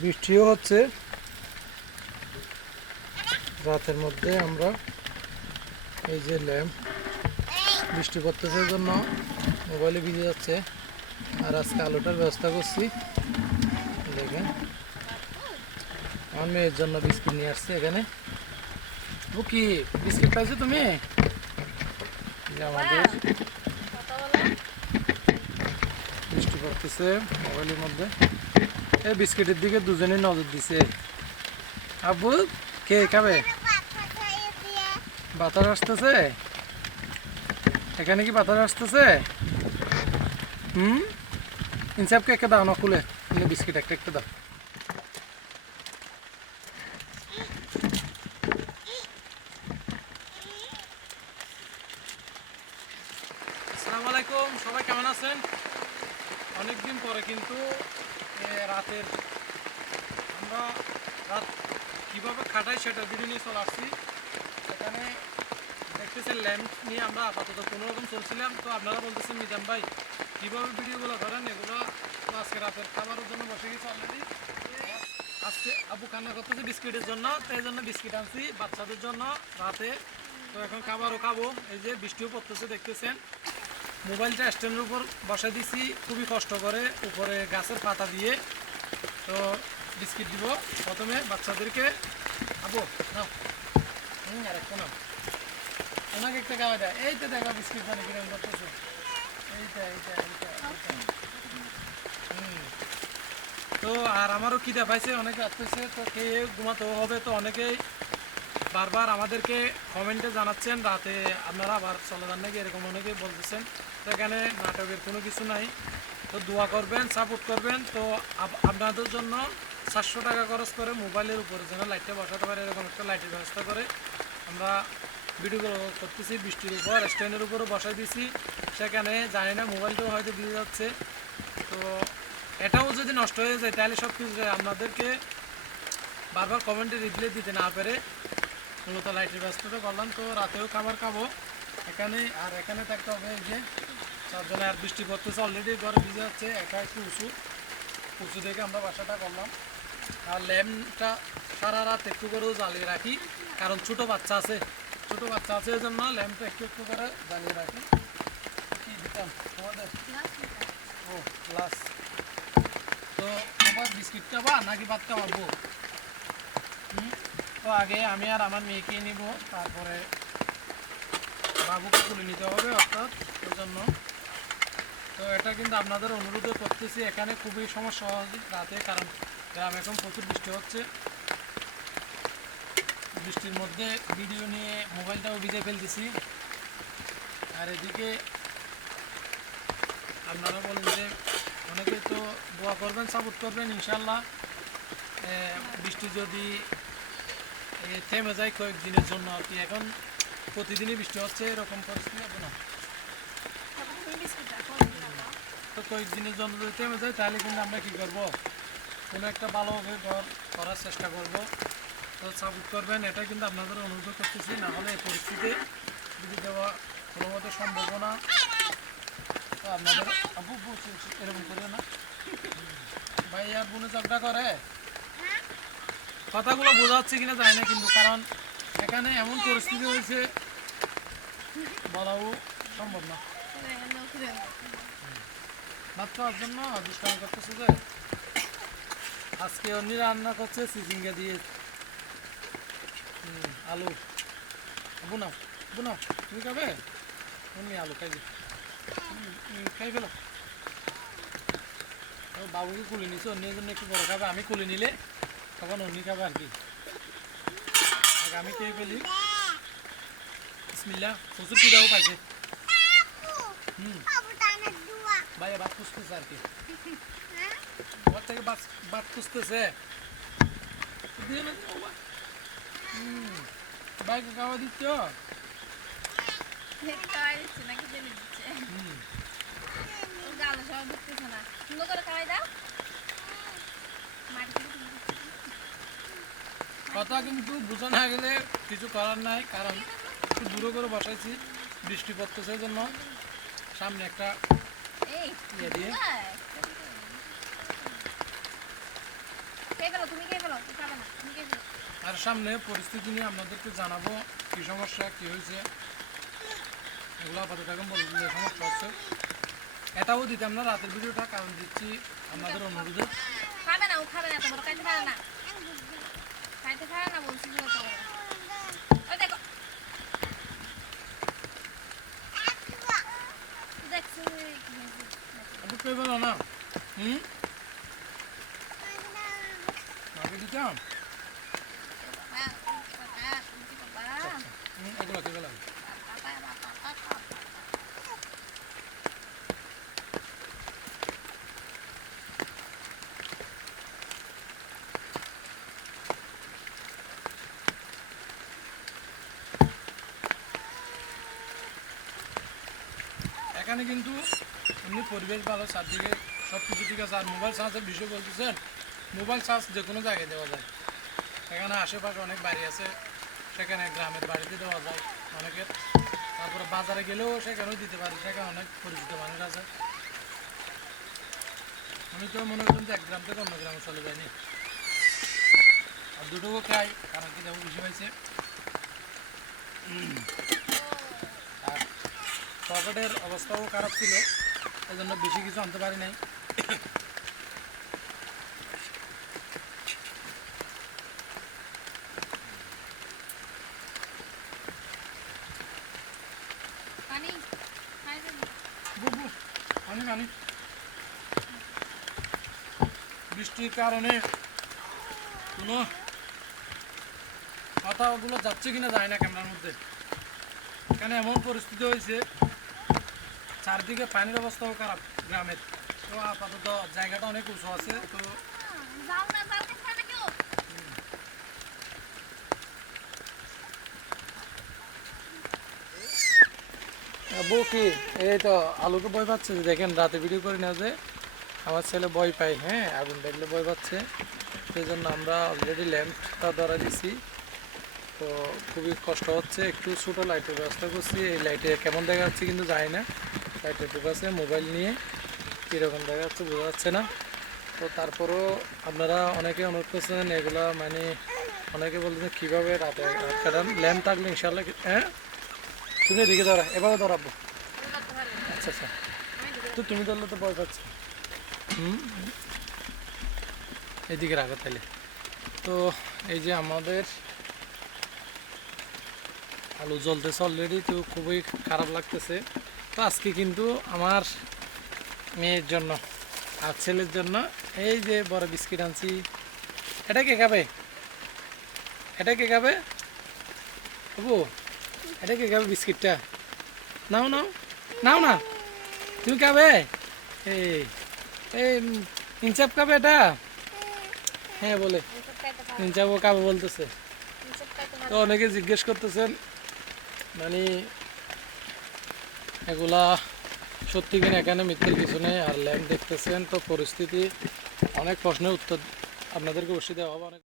বৃষ্টিও হচ্ছে রাতের মধ্যে। আমরা এই যে ল্যাম্প, বৃষ্টি পড়তেছে জন্য মোবাইলে ভিজে যাচ্ছে। আর আজকে আলোটার ব্যবস্থা করছি, দেখেন। আমার মেয়ের জন্য বিস্কিট নিয়ে আসছে এখানে। ও কি বিস্কিট পাইছো তুমি? যে আমাদের বৃষ্টি পড়তেছে, মোবাইলের মধ্যে এই বিস্কিটের দিকে দুজনেই নজর দিছে। আব্বু কে খাবে? বাতাস আসতেছে এখানে, কি বাতাস আসতেছে? ইনসাফকে একটা দাও না, খুলে বিস্কিট একটা একটা দাও। আসসালামু আলাইকুম, সবাই কেমন আছেন? অনেকদিন পরে কিন্তু রাতের আমরা রাত কীভাবে খাটাই সেটার ভিডিও নিয়ে চলে আসছি। সেখানে দেখতেছেন ল্যাম্প নিয়ে আমরা আপাতত কোনোরকম চলছিলাম। তো আপনারা বলতেছেন মিজান ভাই কীভাবে ভিডিওগুলো করেন, এগুলো তো আজকে রাতের খাবারের জন্য বসে গেছি অলরেডি। আজকে আব্বু কান্না করতেছে বিস্কিটের জন্য, তো এই জন্য বিস্কিট আনছি বাচ্চাদের জন্য রাতে। তো এখন খাবারও খাবো। এই যে বৃষ্টিও পড়তেছে দেখতেছেন। মোবাইলটা স্ট্যান্ডের উপর বসে দিছি খুবই কষ্ট করে, উপরে গাছের পাতা দিয়ে। তো বিস্কিট দিব প্রথমে বাচ্চাদেরকে। আবু নাও, আর একটু নাও, ওনাকে একটা খাওয়া দেয়। এই তো দেখা বিস্কিট পানি কিরম করতেছে। এইটা এইটা এইটা এইটা। তো আর আমারও খিদে পাইছে, অনেকে আসতেছে, তো খেয়ে ঘুমাতেও হবে। তো অনেকেই বারবার আমাদেরকে কমেন্টে জানাচ্ছেন রাতে আপনারা আবার চলে যান নাকি, এরকম অনেকেই বলতেছেন। তো এখানে নাটকের কোনো কিছু নাই। তো দোয়া করবেন, সাপোর্ট করবেন। তো আপনাদের জন্য 700 টাকা খরচ করে মোবাইলের উপরে যেন লাইটটা বসাতে পারে, এরকম একটা লাইটের ব্যবস্থা করে আমরা ভিডিওগুলো করতেছি। বৃষ্টির উপর স্ট্যান্ডের উপরও বসাই দিছি। সেখানে জানি না মোবাইলটাও হয়তো দিয়ে যাচ্ছে। তো এটাও যদি নষ্ট হয়ে যায় তাহলে সব কিছু আপনাদেরকে বারবার কমেন্টে রিপ্লাই দিতে না পেরে মূলত লাইটের ব্যবস্থাটা করলাম। তো রাতেও খাবার খাবো এখানে, আর এখানে থাকতে হবে। এই যে চারজনে, আর বৃষ্টি পড়তেছে অলরেডি, ঘরে ভিজে যাচ্ছে। একা একটু উঁচু উঁচু দেখে আমরা বাসাটা করলাম। আর ল্যাম্পটা সারা রাত একটু করেও জ্বালিয়ে রাখি, কারণ ছোটো বাচ্চা আছে এই জন্য ল্যাম্পটা একটু একটু করে জ্বালিয়ে রাখি। কি দিতাম তোমাদের? ও গ্লাস। তো তোমার বিস্কিট খাবা নাকি ভাত খাওয়াবো? তো আগে আমি আর আমার মেয়েকে নিব, তারপরে বাবুকে তুলে নিতে হবে অর্থাৎ ওই জন্য। তো এটা কিন্তু আপনাদের অনুরোধ করতেছি। এখানে খুবই সমস্যা হয় রাতে, কারণ গ্রামে এখন প্রচুর বৃষ্টি হচ্ছে। বৃষ্টির মধ্যে ভিডিও নিয়ে মোবাইলটাও ভিজে ফেলতেছি। আর এদিকে আপনারা বলেন যে অনেকে তো দোয়া করবেন, সাপোর্ট করবেন ইনশাল্লাহ। বৃষ্টি যদি থেমে যায় কয়েকদিনের জন্য আর কি, এখন প্রতিদিনই বৃষ্টি হচ্ছে, এরকম পরিস্থিতি হবে না। তো কয়েকদিনের জন্য যদি থেমে যায় তাহলে কিন্তু আমরা কী করবো, কোনো একটা ভালোভাবে ঘর করার চেষ্টা করব। তো সাপোর্ট করবেন, এটা কিন্তু আপনাদের অনুরোধ করতেছি। না হলে এই পরিস্থিতি যদি দেওয়া কোনো মতে সম্ভব না। তো আপনাদের আবু এরকম করিও না ভাই, আর বোনে ঝগড়া করে। কথাগুলো বোঝা যাচ্ছে কিনা যায় না কিন্তু, কারণ এখানে এমন পরিস্থিতি হয়েছে বলাও সম্ভব না। ভাত খাওয়ার জন্য দুষ্টামি করতেছে যে আজকে অন্য রান্না করছে চিচিঙ্গা দিয়ে আলু। বুনাও বুনাও, তুমি খাবে? অন্য আলু খাইবে, খাই ফেলো। বাবুকে কুলে নিচ্ছে, অন্যের জন্য একটু বড় খাবে। আমি কুলে নিলে তখন অন্য খাবে আর কি। আমি খেয়ে ফেলি। বিসমিল্লাহ। প্রচুর খিদাও পাইছে। ভাইয়া ভাত খুঁজতেছে আর কি, ঘর থেকে ভাত খুঁজতেছে। ভাইকে খাওয়া দিচ্ছ? কথা কিন্তু বোঝা না গেলে কিছু করার নাই, কারণ একটু দূরে করে বসাইছি। বৃষ্টি পড়তেছে জন্য সামনে একটা ইয়ে দিয়ে আর সামনে পরিস্থিতি নিয়ে আপনাদেরকে জানাবো কি সমস্যা কি হয়েছে এগুলো আপাতত এখন বললে সমস্যা হচ্ছে এটাও দিতাম না রাতের ভিডিওটা কারণ দিচ্ছি আপনাদের অনুরোধে খাবে না ও খাবে না তোমার খাইতে পারে না খাইতে পারে না বলছি তো ওই দেখো দেখছো একটু পেয়ে গেল না মাকে দিতাম এগুলো কে গেলাম এখানে কিন্তু এমনি পরিবেশ ভালো চারদিকে সব কিছু ঠিক আছে আর মোবাইল চার্জের বিষয় বলতেছেন মোবাইল চার্জ যে কোনো জায়গায় দেওয়া যায় এখানে আশেপাশে অনেক বাড়ি আছে সেখানে গ্রামের বাড়িতে দেওয়া যায় অনেকের তারপরে বাজারে গেলেও সেখানেও দিতে পারে সেখানে অনেক পরিচিত মানুষ আছে আমি তো মনে করুন যে এক গ্রাম থেকে অন্য গ্রামে চলে যায়নি আর দুটোও খাই কারণ কি যাবো বেশি হয়েছে আর পকেটের অবস্থাও খারাপ ছিল এই জন্য বেশি কিছু আনতে পারি নাই বৃষ্টির কারণে কোনো কথাগুলো যাচ্ছে কিনা যায় না ক্যামেরার মধ্যে এখানে এমন পরিস্থিতি হয়েছে চারদিকে পানির অবস্থাও খারাপ গ্রামের তো আপাতত জায়গাটা অনেক উঁচু আছে তো আব্বু কি এই তো আলুকে ভয় পাচ্ছে দেখেন রাতে ভিডিও করে না যে আমার ছেলে ভয় পায় হ্যাঁ আগুন দেখলে ভয় পাচ্ছে সেই জন্য আমরা অলরেডি ল্যাম্পটা ধরা দিছি তো খুবই কষ্ট হচ্ছে একটু ছোটো লাইটের ব্যবস্থা করছি এই লাইটে কেমন দেখা যাচ্ছে কিন্তু জানি না লাইটের ঢুকাছে মোবাইল নিয়ে কীরকম দেখা যাচ্ছে বোঝা যাচ্ছে না তো তারপরও আপনারা অনেকে অনুরোধ করছেন এগুলা মানে অনেকে বলছেন কীভাবে রাতে রাত কাটান ল্যাম্প থাকলে ইনশাল্লাহ হ্যাঁ তুমি এদিকে ধরা এভাবে ধরাবো আচ্ছা আচ্ছা তো তুমি ধরলে তো ভয় পাচ্ছ এদিকে রাখো তাহলে তো এই যে আমাদের আলু জ্বলতেছে অলরেডি তো খুবই খারাপ লাগতেছে তো আজকে কিন্তু আমার মেয়ের জন্য আর ছেলের জন্য এই যে বড় বিস্কিট আনছি এটা কে খাবে এটা কে খাবে বাবু এটা কে খাবে বিস্কিটটা নাও নাও নাও না তুমি খাবে এই এই ইনসাফ খাবে এটা হ্যাঁ বলে ইনসাফও খাবে বলতেছে তো অনেকে জিজ্ঞেস করতেছেন মানে এগুলা সত্যি কিনা এখানে মিথ্যের কিছু নেই আর ল্যাম্প দেখতেছেন তো পরিস্থিতি অনেক প্রশ্নের উত্তর আপনাদেরকে অবশ্যই দেওয়া হবে অনেক